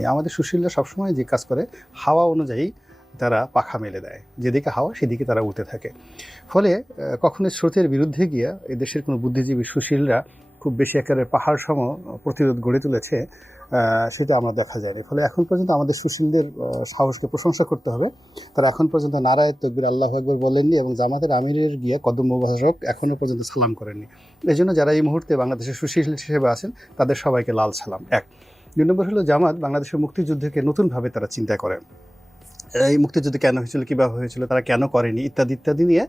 এই আমাদের সুশীলরা সবসময় যে কাজ করে হাওয়া অনুযায়ী তারা পাখা মেলে দেয়। যেদিকে হাওয়া সেদিকে তারা উঠে থাকে। ফলে আহ, কখনোই স্রোতের বিরুদ্ধে গিয়ে এদেশের কোনো বুদ্ধিজীবী সুশীলরা খুব বেশি আকারের পাহাড় সম প্রতিরোধ গড়ে তুলেছে সেটা আমরা দেখা যায়নি। ফলে এখন পর্যন্ত আমাদের সুশীলদের সাহসকে প্রশংসা করতে হবে। তারা এখন পর্যন্ত নারায় তকবির আল্লাহ একবার বলেননি এবং জামাতের আমিরের গিয়ে কদম মুবারক এখনও পর্যন্ত সালাম করেননি। এই জন্য যারা এই মুহূর্তে বাংলাদেশের সুশীল হিসেবে আছেন তাদের সবাইকে লাল সালাম। এক। দুই নম্বর হলো জামাত বাংলাদেশের মুক্তিযুদ্ধকে নতুনভাবে তারা চিন্তা করেন এই মুক্তিযুদ্ধ কেন হয়েছিল, কীভাবে হয়েছিল, তারা কেন করেনি, ইত্যাদি ইত্যাদি নিয়ে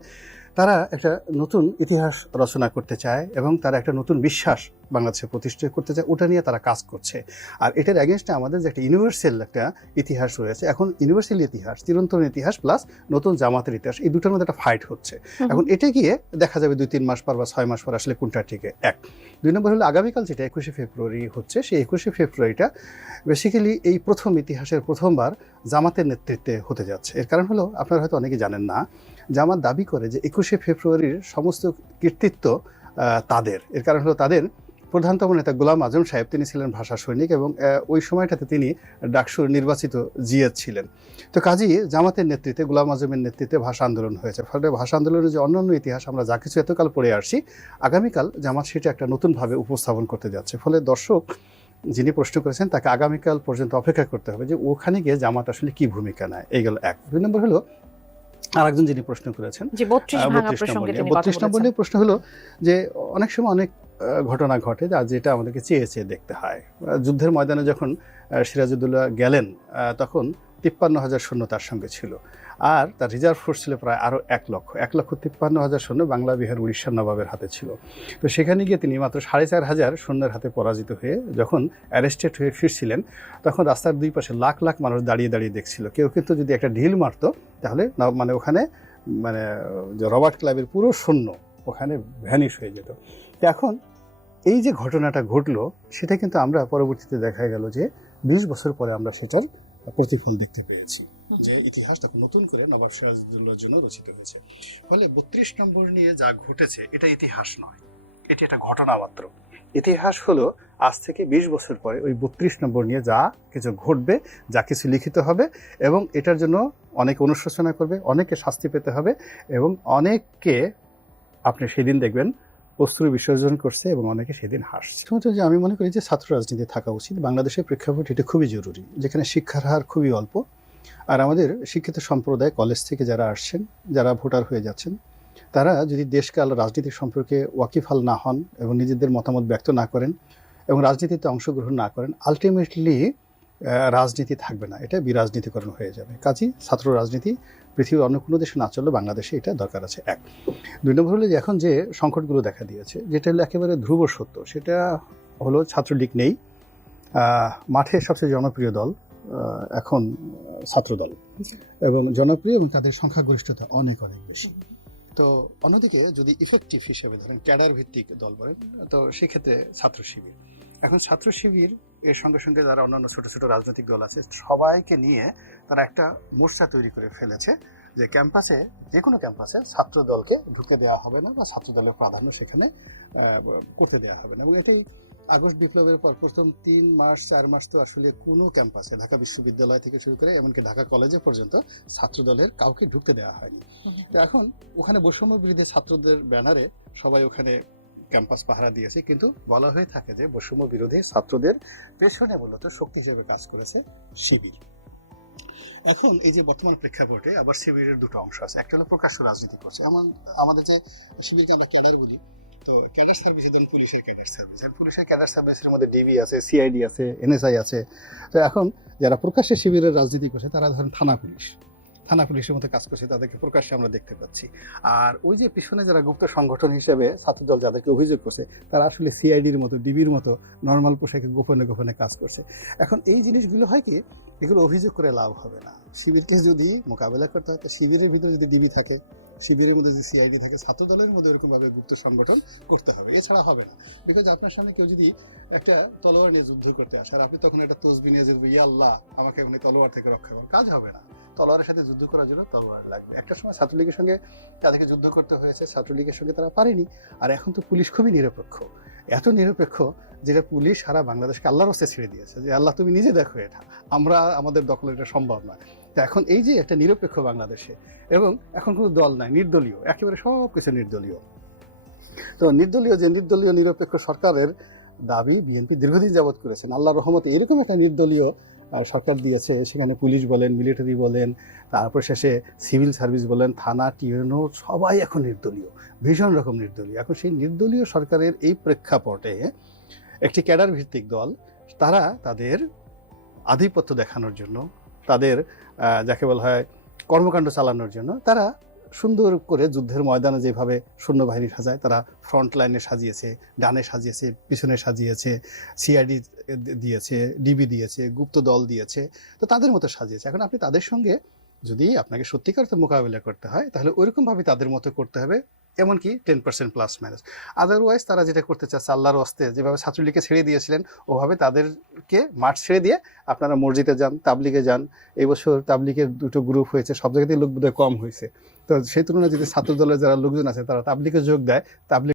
তারা একটা নতুন ইতিহাস রচনা করতে চায় এবং তারা একটা নতুন বিশ্বাস বাংলাদেশে প্রতিষ্ঠা করতে চায় ওটা নিয়ে তারা কাজ করছে। আর এটার অ্যাগেনস্টে আমাদের যে একটা ইউনিভার্সাল একটা ইতিহাস রয়েছে এখন ইউনিভার্সাল ইতিহাস চিরন্তন ইতিহাস প্লাস নতুন জামাতের ইতিহাস এই দুটোর মধ্যে একটা ফাইট হচ্ছে। এখন এটা গিয়ে দেখা যাবে দুই তিন মাস পর বা ছয় মাস পর আসলে কোনটা টিকে এক। দুই নম্বর হলো আগামীকাল যেটা একুশে ফেব্রুয়ারি হচ্ছে সেই একুশে ফেব্রুয়ারিটা বেসিক্যালি এই প্রথম ইতিহাসের প্রথমবার জামাতের নেতৃত্বে হতে যাচ্ছে। এর কারণ হলো আপনারা হয়তো অনেকে জানেন না জামাত দাবি করে যে একুশে ফেব্রুয়ারির সমস্ত কৃতিত্ব তাদের। এর কারণ হলো তাদের প্রধানতম নেতা গোলাম আজম সাহেব তিনি ছিলেন ভাষা সৈনিক এবং ওই সময়টাতে তিনি ডাকসুর নির্বাচিত জিয়াদ ছিলেন। তো কাজী জামাতের নেতৃত্বে গোলাম আজমের নেতৃত্বে ভাষা আন্দোলন হয়েছে। ফলে ভাষা আন্দোলনের যে অন্যান্য ইতিহাস আমরা যা কিছু এতকাল পড়ে আসছি আগামীকাল জামাত সেটা একটা নতুনভাবে উপস্থাপন করতে যাচ্ছে। ফলে দর্শক যিনি প্রশ্ন করেছেন তাকে আগামীকাল পর্যন্ত অপেক্ষা করতে হবে যে ওখানে গিয়ে জামাত আসলে কি ভূমিকা নেয়। এই গেল এক। দুই নম্বর হলো আরেকজন যিনি প্রশ্ন করেছেন বত্রিশ আহ, ভাঙা 32 প্রসঙ্গে নম্বর নিয়ে। তিনি কথা 32 নম্বর বলেছেন। নিয়ে প্রশ্ন হলো যে অনেক সময় অনেক ঘটনা ঘটে যা যেটা আমাদেরকে চেয়ে চেয়ে দেখতে হয়। যুদ্ধের ময়দানে যখন আহ, সিরাজউদ্দৌলা গেলেন তখন তিপ্পান্ন হাজার সৈন্য তার সঙ্গে ছিল। আর তার রিজার্ভ ফোর্স ছিল প্রায় আরও এক লক্ষ। এক লক্ষ তিপ্পান্ন হাজার সৈন্য বাংলা বিহার উড়িষ্যার নবাবের হাতে ছিল। তো সেখানে গিয়ে তিনি মাত্র সাড়ে চার হাজার সৈন্যের হাতে পরাজিত হয়ে যখন অ্যারেস্টেড হয়ে ফিরছিলেন তখন রাস্তার দুই পাশে লাখ লাখ মানুষ দাঁড়িয়ে দাঁড়িয়ে দেখছিল। কেউ কিন্তু যদি একটা ঢিল মারতো তাহলে মানে ওখানে মানে যে রবার্ট ক্লাবের পুরো শূন্য ওখানে ভ্যানিশ হয়ে যেত। এখন এই যে ঘটনাটা ঘটলো, সেটা কিন্তু আমরা পরবর্তীতে দেখা গেল যে বিশ বছর পরে আমরা সেটার প্রতিফলন দেখতে পেয়েছি যে ইতিহাসটা নতুন করে নবাব সিরাজউদ্দৌলার জন্য রচিত হয়েছে। ফলে বত্রিশ নম্বর নিয়ে যা ঘটেছে, এটা ইতিহাস নয়। এটি একটা ঘটনা মাত্র। ইতিহাস হলো আজ থেকে বিশ বছর পরে ওই বত্রিশ নম্বর নিয়ে যা কিছু ঘটবে, যা কিছু লিখিত হবে এবং এটার জন্য অনেক অনুশোচনা করবে অনেকে শাস্তি পেতে হবে এবং অনেককে আপনি সেদিন দেখবেন অস্ত্র বিসর্জন করছে এবং অনেকে সেদিন হাসছে। প্রথমত যে আমি মনে করি যে ছাত্র রাজনীতি থাকা উচিত, বাংলাদেশের প্রেক্ষাপট এটা খুবই জরুরি। যেখানে শিক্ষার হার খুবই অল্প। আর আমাদের শিক্ষিত সম্প্রদায় কলেজ থেকে যারা আসছেন, যারা ভোটার হয়ে যাচ্ছেন, তারা যদি দেশকাল রাজনীতি সম্পর্কে ওয়াকিফাল না হন এবং নিজেদের মতামত ব্যক্ত না করেন এবং রাজনীতিতে অংশগ্রহণ না করেন আলটিমেটলি রাজনীতি থাকবে না। এটা বিরাজনীতিকরণ হয়ে যাবে। কাজী ছাত্র রাজনীতি পৃথিবীর অন্য কোনো দেশে না চললেও বাংলাদেশে এটা দরকার আছে, এক। দুই নম্বর হলো যে এখন যে সংকটগুলো দেখা দিয়েছে, যেটা হলো একেবারে ধ্রুব সত্য, সেটা হলো ছাত্রলীগ নেই। মাঠে সবচেয়ে জনপ্রিয় দল এখন ছাত্রদল এবং জনপ্রিয় এবং তাদের সংখ্যাগরিষ্ঠতা অনেক অনেক বেশি। তো অন্যদিকে যদি ইফেক্টিভ হিসেবে ধরেন ক্যাডার ভিত্তিক দল বলেন, তো সেক্ষেত্রে ছাত্র শিবির। এখন ছাত্র শিবির এর সঙ্গে সঙ্গে যারা অন্যান্য ছোটো ছোটো রাজনৈতিক দল আছে সবাইকে নিয়ে তারা একটা মোর্চা তৈরি করে ফেলেছে যে ক্যাম্পাসে যে কোনো ক্যাম্পাসে ছাত্র দলকে ঢুকে দেওয়া হবে না বা ছাত্র দলের প্রাধান্য সেখানে করতে দেওয়া হবে না। এবং এটাই আগস্ট বিপ্লবের পর প্রথম তিন মাস চার মাস তো আসলে কোনো ক্যাম্পাসে ঢাকা বিশ্ববিদ্যালয় থেকে শুরু করে এমনকি ঢাকা কলেজে পর্যন্ত ছাত্র দলের কাউকে ঢুকতে দেওয়া হয়নি। তো এখন ওখানে বৈষম্য বিরোধী ছাত্রদের ব্যানারে সবাই ওখানে ক্যাম্পাস পাহারা দিয়েছে, কিন্তু বলা হয়ে থাকে যে বৈষম্য বিরোধী ছাত্রদের পেছনে মূলত শক্তি হিসেবে কাজ করেছে শিবির। এখন এই যে বর্তমান প্রেক্ষাপটে আবার শিবিরের দুটো অংশ আছে, একটা হলো প্রকাশ্য রাজনীতি করছে আমার, আমাদের যে শিবিরকে আমরা ক্যাডার বলি, তো ক্যাডার সার্ভিস যেমন পুলিশের ক্যাডার সার্ভিস, আর পুলিশের ক্যাডার সার্ভিসের মধ্যে ডিবি আছে সিআইডি আছে এনএসআই আছে। তো এখন যারা প্রকাশ্যে শিবিরের রাজনীতি করছে, তারা ধরেন থানা পুলিশ। থানা পুলিশের মধ্যে কাজ করছে, তাদেরকে প্রকাশ্যে আমরা দেখতে পাচ্ছি। আর ওই যে পিছনে যারা গুপ্ত সংগঠন হিসেবে ছাত্রদল যাদেরকে অভিযোগ করছে, তারা আসলে সিআইডির মতো, ডিবির মতো নর্মাল পোশাকে গোপনে গোপনে কাজ করছে। এখন এই জিনিসগুলো হয় কি, এগুলো অভিযোগ করে লাভ হবে না। শিবিরকে যদি মোকাবেলা করতে হয়, তো শিবিরের ভিতরে যদি ডিবি থাকে শিবিরের মধ্যে যে সিআইডি থাকে ছাত্র দলের মধ্যে এরকমভাবে গুপ্ত সংগঠন করতে হবে। এছাড়া হবে না। বিকজ আপনার সামনে কেউ যদি একটা তলোয়ার নিয়ে যুদ্ধ করতে আসে, আর আপনি তখন একটা তসবি নিয়ে যদি ইয়া আল্লাহ, আমাকে এখানে তলোয়ার থেকে রক্ষা করো কাজ হবে না। তলোয়ারের সাথে যুদ্ধ করার জন্য তলোয়ার লাগবে। একটা সময় ছাত্রলীগের সঙ্গে তাদেরকে যুদ্ধ করতে হয়েছে, ছাত্রলীগের সঙ্গে তারা পারেনি। আর এখন তো পুলিশ খুবই নিরপেক্ষ। এত নিরপেক্ষ যেটা পুলিশ সারা বাংলাদেশকে আল্লাহর হস্তে ছেড়ে দিয়েছে, যে, আল্লাহ, তুমি নিজে দেখো এটা। আমরা, আমাদের দখলে এটা সম্ভব নয়। তো এখন এই যে একটা নিরপেক্ষ বাংলাদেশে, এবং এখন কোনো দল নাই, নির্দলীয়, একেবারে সব কিছু নির্দলীয়। তো নির্দলীয় যে নির্দলীয় নিরপেক্ষ সরকারের দাবি বিএনপি দীর্ঘদিন যাবৎ করেছেন আল্লাহ রহমতে এরকম একটা নির্দলীয় সরকার দিয়েছে, সেখানে পুলিশ বলেন, মিলিটারি বলেন, তারপর শেষে সিভিল সার্ভিস বলেন, থানা, টিএনও, সবাই এখন নির্দলীয়, ভীষণ রকম নির্দলীয়। এখন সেই নির্দলীয় সরকারের এই প্রেক্ষাপটে একটি ক্যাডার ভিত্তিক দল, তারা তাদের আধিপত্য দেখানোর জন্য তাদের যাকে বলা হয় কর্মকাণ্ড চালানোর জন্য, তারা সুন্দর করে যুদ্ধের ময়দানে যেভাবে সৈন্যবাহিনী সাজায়, তারা ফ্রন্ট লাইনে সাজিয়েছে, ডানে সাজিয়েছে, পিছনে সাজিয়েছে সিআইডি দিয়েছে ডিবি দিয়েছে, গুপ্ত দল দিয়েছে, তো তাদের মতো সাজিয়েছে। এখন আপনি তাদের সঙ্গে যদি আপনাকে সত্যিকার অর্থে মোকাবিলা করতে হয়, তাহলে ওইরকমভাবে তাদের মতো করতে হবে, এমনকি ten percent plus minus otherwise তারা যেটা করতে চাচ্ছে, আল্লাহর অস্তে যেভাবে ছাত্রলীগকে ছেড়ে দিয়েছিলেন, ওভাবে তাদেরকে মাঠ ছেড়ে দিয়ে আপনারা মসজিদে যান, তাবলিগে যান। এই বছর তাবলিগের দুটো গ্রুপ হয়েছে, সব জায়গাতেই লোক বোধহয় কম হয়েছে। তো সেই তুলনায় যদি ছাত্র দলের যারা লোকজন আছে, তারা তাবলিগে যোগ দেয়, তাবলিগ